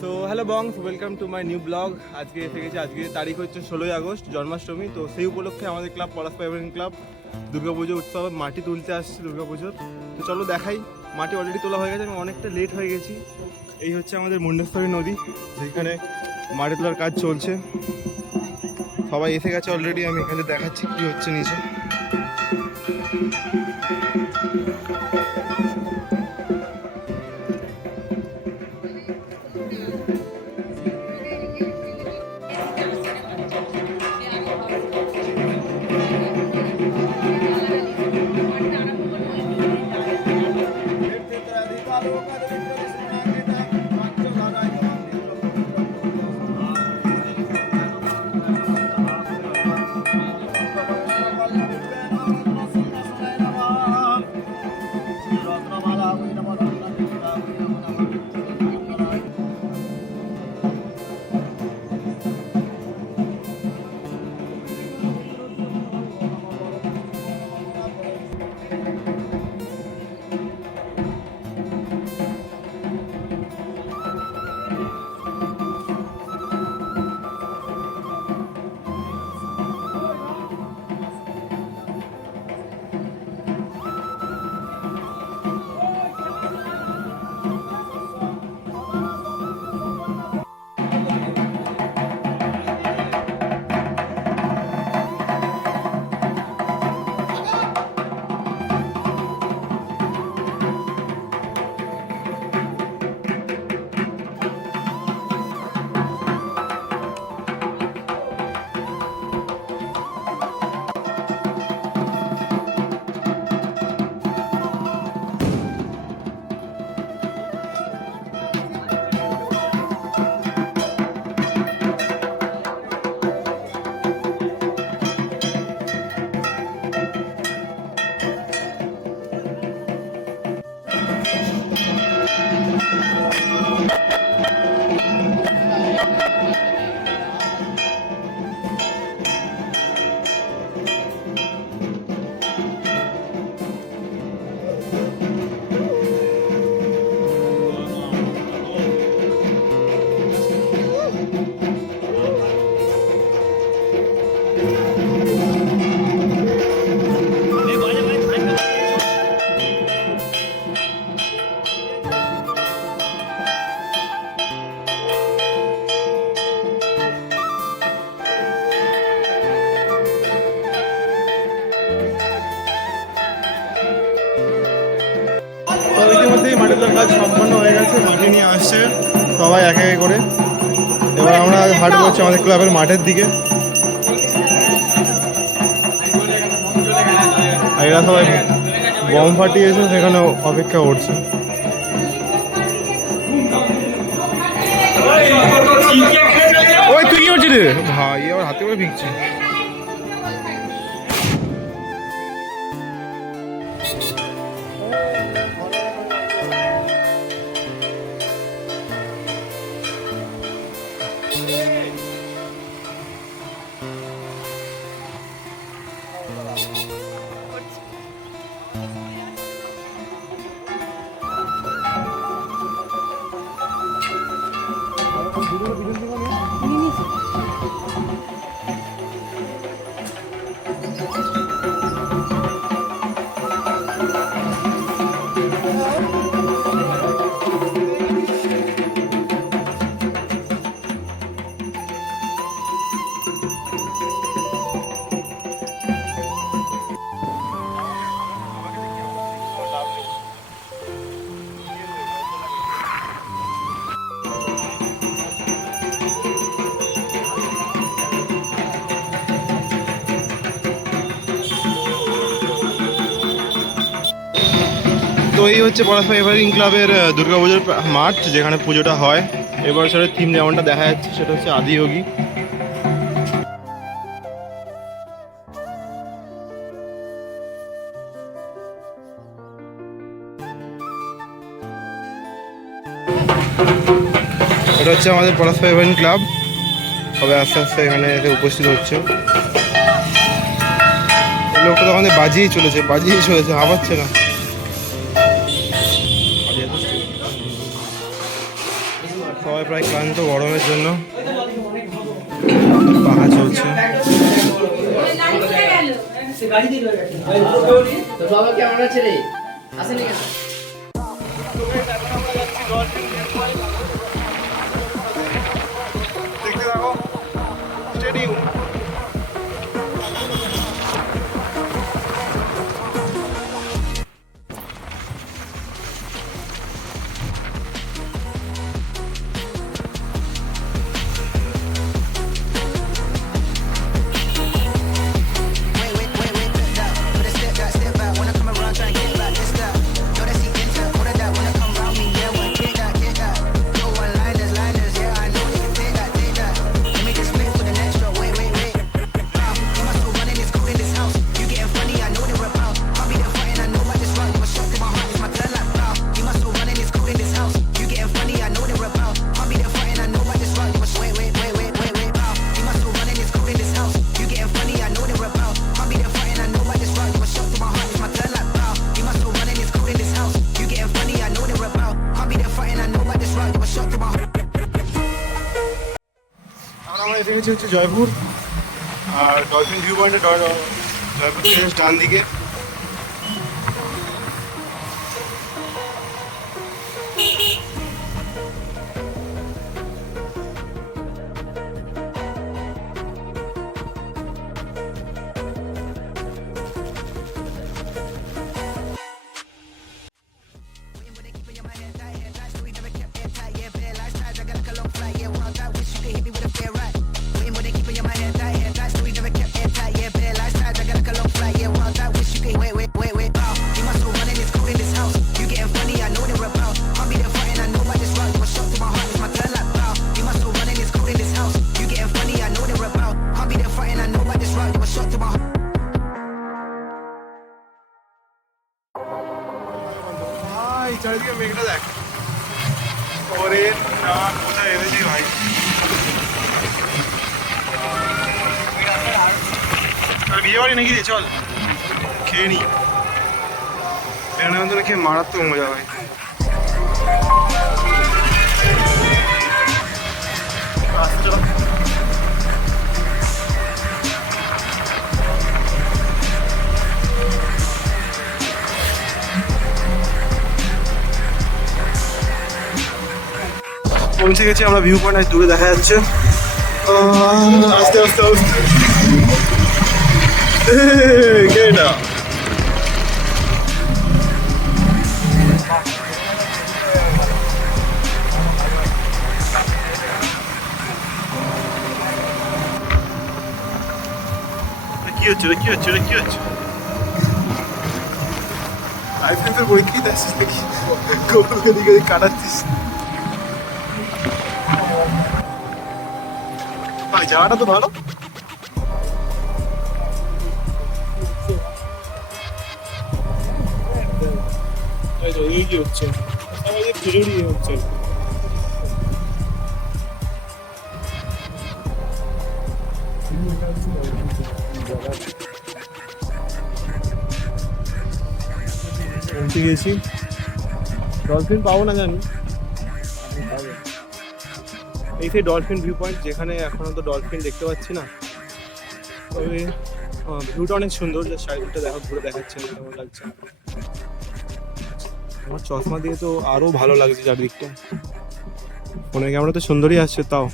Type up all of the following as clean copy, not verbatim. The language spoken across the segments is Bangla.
So hello bongs, welcome to my new blog. আজকে এসে গেছে, আজকে তারিখ হচ্ছে 16ই আগস্ট, জন্মাষ্টমী। তো সেই উপলক্ষে আমাদের ক্লাব পলাশপাড়া এভারগ্রিন ক্লাব দুর্গাপুজো উৎসবে মাটি তুলতে আসছে দুর্গাপুজোর। তো চলো দেখাই, মাটি অলরেডি তোলা হয়ে গেছে, আমি অনেকটা লেট হয়ে গেছি। এই হচ্ছে আমাদের মুন্ডেশ্বরী নদী, যেখানে মাটি তোলার কাজ চলছে। সবাই এসে গেছে অলরেডি, আমি এখানে দেখাচ্ছি কি হচ্ছে নিচে। তো ইতিমধ্যেই মাটি তোলার কাজ সম্পন্ন হয়ে গেছে, মাটি নিয়ে আসছে সবাই একে একে করে। এবার আমরা হাঁট করছি আমাদের ক্লাবের মাঠের দিকে। আর এরা সবাই বম ফাটিয়েছে, সেখানে অপেক্ষা করছে। ওই তুই কি করছিস রে ভাই? আবার হাতে করে ভিগছে। তো এই হচ্ছে পলাশপাড়া এভারগ্রিন ক্লাবের দুর্গাপুজোর মাঠ, যেখানে পুজোটা হয়। এবছরের থিম যেমনটা দেখা যাচ্ছে সেটা হচ্ছে আদিযোগী। এটা হচ্ছে আমাদের পলাশপাড়া এভারগ্রিন ক্লাব। সবাই আস্তে আস্তে এখানে এসে উপস্থিত হচ্ছে। লোকটা তো আমাদের বাজিয়েই চলেছে, হাবাচ্ছে না। সবাই প্রায় ক্লান্ত গরমের জন্য, পাখা চলছে। কেমন আছে রে? আসেনি কেন? দেখতে থাকো স্টেডিয়াম। আমরা এসে গেছি হচ্ছে জয়পুর, আর ডলফিন ভিউ পয়েন্টে জয়পুর থেকে ডান দিকে। চারিদিকে মেঘটা দেখ, ওরে না কোথায় এনেছি ভাই। বিয়ে বাড়ি নাকি রে, চল খেয়ে নি। বেড়ানোর খেয়ে মারাত্মক মজা ভাই। পৌঁছে গেছি আমরা ভিউ পয়েন্ট, দূরে দেখা যাচ্ছে। আস্তে আস্তে আস্তে কে এটা? কি হচ্ছে রে, কি হচ্ছে রে, কি হচ্ছে? লাইফের পরীক্ষায় আসছিস নাকি? দিকে কাটাচ্ছিস ভাই? জায়গাটা তো ভালো। কি হচ্ছে? খিচুড়ি হচ্ছে। পৌঁছে গেছি। ডলফিন পাবো না জানি, এই সেই ডলফিন ভিউ পয়েন্ট, যেখানে এখনো তো ডলফিন দেখতে পাচ্ছি না। তবে ভিউটা অনেক সুন্দর, যে চারিদিকটা দেখো, ঘুরে দেখাচ্ছে কেমন লাগছে। আমার চশমা দিয়ে তো আরো ভালো লাগছে চারিদিকটা। ফোনে ক্যামেরা তো সুন্দরই আসছে, তাও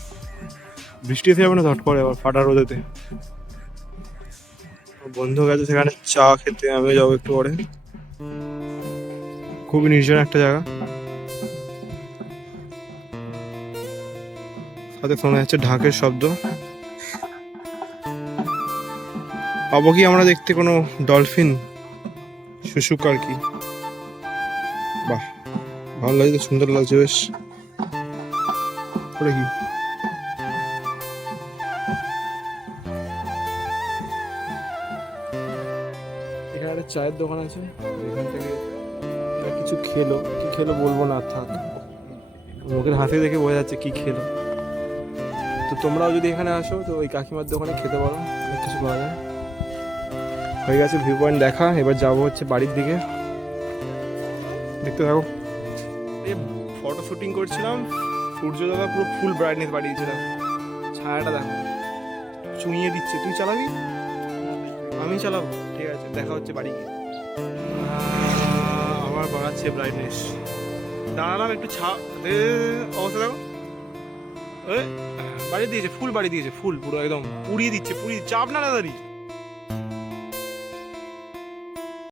বৃষ্টি এসে যাবে না ঝট করে আবার ফাটা রোদেতে। বন্ধু গেছে সেখানে চা খেতে, আমি যাবো একটু পরে। খুবই নির্জন একটা জায়গা, সাথে শোনা যাচ্ছে ঢাকের শব্দ। পাবো কি আমরা দেখতে কোনো ডলফিন, শুশুক আর কি? বাহ, ভালো লাগছে, সুন্দর লাগছে বেশ। ওটা কি? এখানে একটা চায়ের দোকান আছে, এখান থেকে কিছু খেলো, কি খেলো বলবো না, থাক। মুখের হাসি দেখে বোঝা যাচ্ছে কি খেলো। তো তোমরাও যদি এখানে আসো তো ওই কাকিমার দোকানে খেতে পারো, অনেক কিছু পাওয়া যায়। হয়ে গেছে ভিউ পয়েন্ট দেখা, এবার যাবো হচ্ছে বাড়ির দিকে। দেখতে থাকো। ফটো শুটিং করছিলাম, সূর্য দাদা পুরো ফুল ব্রাইটনেস বাড়িয়ে দিচ্ছে, দেখো ছায়াটা দেখো, চুইয়ে দিচ্ছে। তুই চালাবি? আমি চালাবো, ঠিক আছে, দেখা হচ্ছে বাড়ি গিয়ে। আমার বাড়াচ্ছে ব্রাইটনেস, দাঁড়ালাম একটু অবস্থা দেখো, বাড়ি দিয়েছে, ফুল বাড়ি দিয়েছে, ফুল পুরো একদম পুড়িয়ে দিচ্ছে, চাপ না দাদারি।